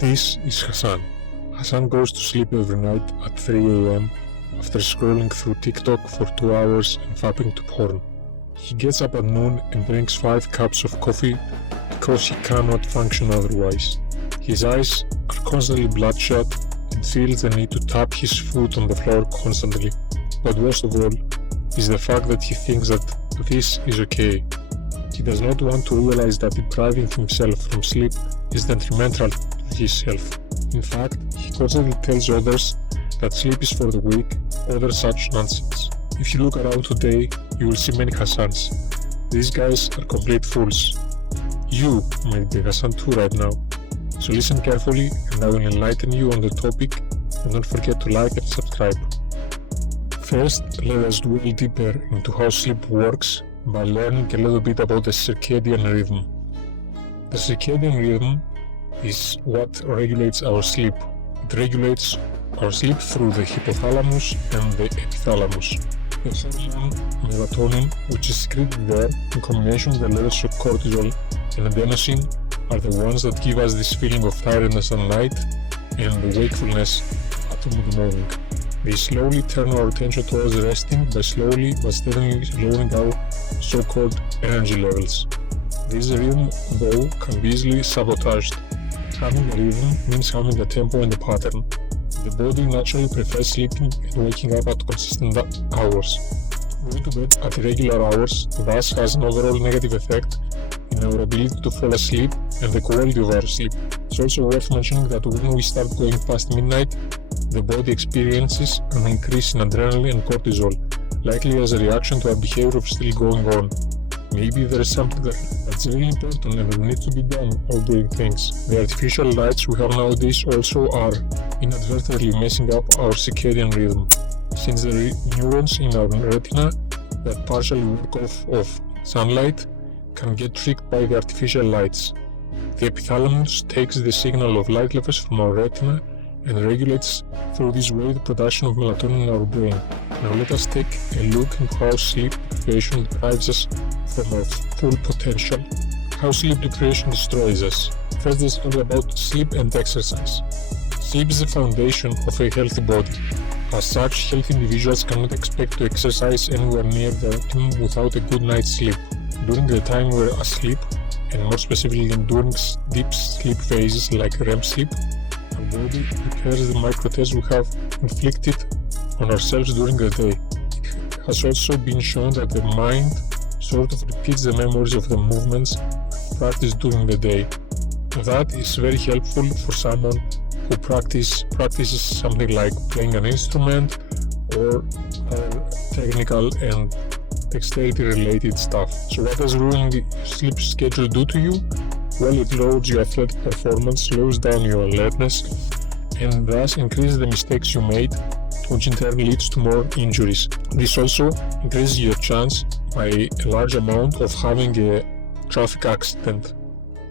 This is Hassan. Hassan goes to sleep every night at 3 a.m. after scrolling through TikTok for 2 hours and fapping to porn. He gets up at noon and drinks 5 cups of coffee because he cannot function otherwise. His eyes are constantly bloodshot and feels the need to tap his foot on the floor constantly. But worst of all is the fact that he thinks that this is okay. He does not want to realize that depriving himself from sleep is detrimental to his health. In fact, he constantly tells others that sleep is for the weak, other such nonsense. If you look around today, you will see many Hassans. These guys are complete fools. You might be Hassan too right now. So listen carefully and I will enlighten you on the topic, and don't forget to like and subscribe. First, let us delve deeper into how sleep works by learning a little bit about the circadian rhythm. The circadian rhythm is what regulates our sleep. It regulates our sleep through the hypothalamus and the epithalamus. The hormone melatonin, which is secreted there in combination with the levels of cortisol and adenosine, are the ones that give us this feeling of tiredness at night and the wakefulness at the morning. They slowly turn our attention towards resting by slowly but steadily lowering our so-called energy levels. This rhythm, though, can be easily sabotaged. Having a rhythm means having a tempo and a pattern. The body naturally prefers sleeping and waking up at consistent hours. Going to bed at irregular hours thus has an overall negative effect in our ability to fall asleep and the quality of our sleep. It's also worth mentioning that when we start going past midnight, the body experiences an increase in adrenaline and cortisol, likely as a reaction to our behavior of still going on. Maybe there is something that's really important and that needs to be done while doing things. The artificial lights we have nowadays also are inadvertently messing up our circadian rhythm, since the neurons in our retina that partially work off of sunlight can get tricked by the artificial lights. The epithalamus takes the signal of light levels from our retina and regulates through this way the production of melatonin in our brain. Now let us take a look into how sleep deprivation deprives us from our full potential. How sleep deprivation destroys us. First, let's talk about sleep and exercise. Sleep is the foundation of a healthy body. As such, healthy individuals cannot expect to exercise anywhere near their optimum without a good night's sleep. During the time we're asleep, and more specifically during deep sleep phases like REM sleep, our body repairs the microtests we have inflicted on ourselves during the day. It has also been shown that the mind sort of repeats the memories of the movements practiced during the day. That is very helpful for someone who practices something like playing an instrument or technical and dexterity related stuff. So what does ruining the sleep schedule do to you? Well, it lowers your athletic performance, slows down your alertness, and thus increases the mistakes you made, which in turn leads to more injuries. This also increases your chance by a large amount of having a traffic accident,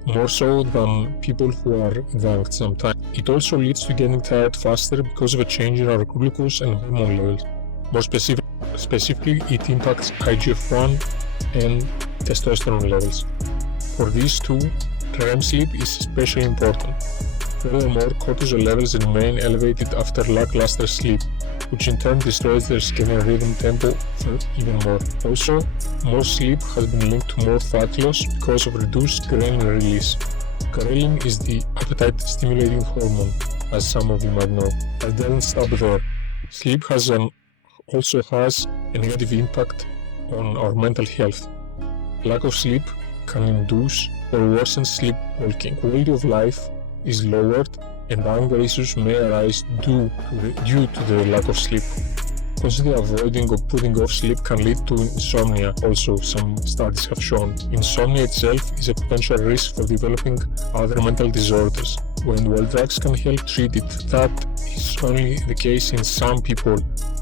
more so than people who are drunk sometimes. It also leads to getting tired faster because of a change in our glucose and hormone levels. More specifically, it impacts IGF-1 and testosterone levels. For these two, REM sleep is especially important. Furthermore, cortisol levels remain elevated after lackluster sleep, which in turn destroys their circadian rhythm tempo even more. Also, more sleep has been linked to more fat loss because of reduced ghrelin release. Ghrelin is the appetite-stimulating hormone, as some of you might know. But it doesn't stop there. Sleep also has a negative impact on our mental health. Lack of sleep can induce or worsen sleepwalking. Quality of life is lowered and anger issues may arise due to the lack of sleep. Constantly avoiding or putting off sleep can lead to insomnia, also some studies have shown. Insomnia itself is a potential risk for developing other mental disorders. While drugs can help treat it, that is only the case in some people,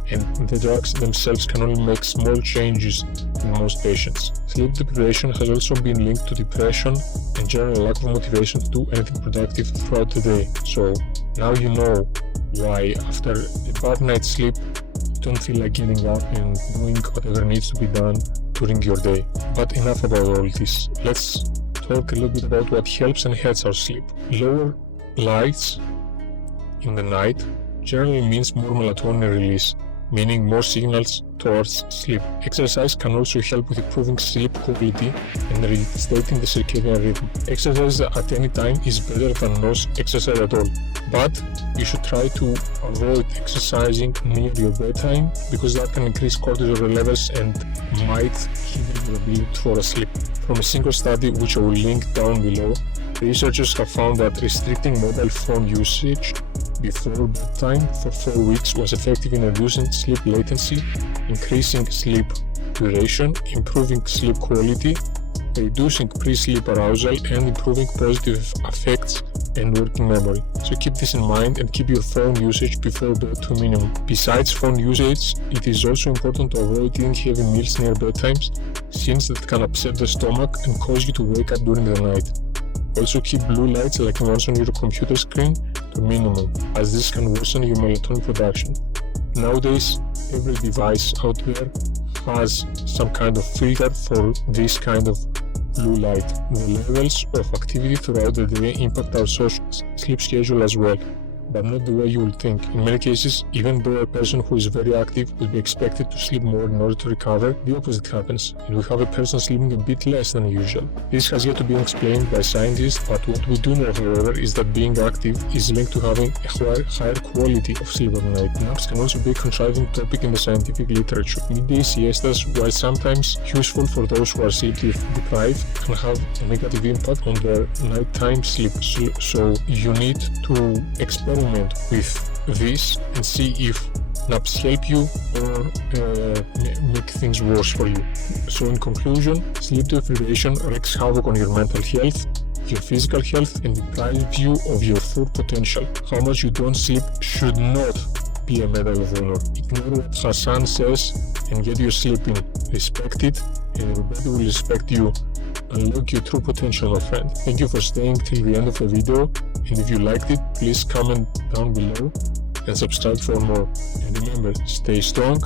and the drugs themselves can only make small changes in most patients. Sleep deprivation has also been linked to depression and general lack of motivation to do anything productive throughout the day. So now you know why after a bad night's sleep you don't feel like getting up and doing whatever needs to be done during your day. But enough about all this. Let's talk a little bit about what helps and hurts our sleep. Lower lights in the night generally means more melatonin release, meaning more signals towards sleep. Exercise can also help with improving sleep quality and reinstating the circadian rhythm. Exercise at any time is better than no exercise at all, but you should try to avoid exercising near your bedtime because that can increase cortisol levels and might hinder your ability to fall asleep. From a single study, which I will link down below, researchers have found that restricting mobile phone usage before bedtime for 4 weeks was effective in reducing sleep latency, increasing sleep duration, improving sleep quality, reducing pre-sleep arousal, and improving positive effects and working memory. So keep this in mind and keep your phone usage before bed to a minimum. Besides phone usage, it is also important to avoid eating heavy meals near bedtimes, since that can upset the stomach and cause you to wake up during the night. Also keep blue lights like the ones on your computer screen to a minimum, as this can worsen your melatonin production. Nowadays, every device out there has some kind of filter for this kind of blue light. The levels of activity throughout the day impact our sleep schedule as well, but not the way you would think. In many cases, even though a person who is very active would be expected to sleep more in order to recover, the opposite happens, and we have a person sleeping a bit less than usual. This has yet to be explained by scientists, but what we do know, however, is that being active is linked to having a higher quality of sleep at night. Naps can also be a contriving topic in the scientific literature. Midday siestas, while sometimes useful for those who are sleep deprived, can have a negative impact on their nighttime sleep. So you need to experiment with this and see if naps help you or make things worse for you. So in conclusion, sleep deprivation wreaks havoc on your mental health, your physical health, and deprives you of your full potential. How much you don't sleep should not be a medal of honor. Ignore what Hassan says and get your sleep in. Respect it, and everybody will respect you. Unlock your true potential, my friend. Thank you for staying till the end of the video, and if you liked it, please comment down below and subscribe for more. And remember, stay strong,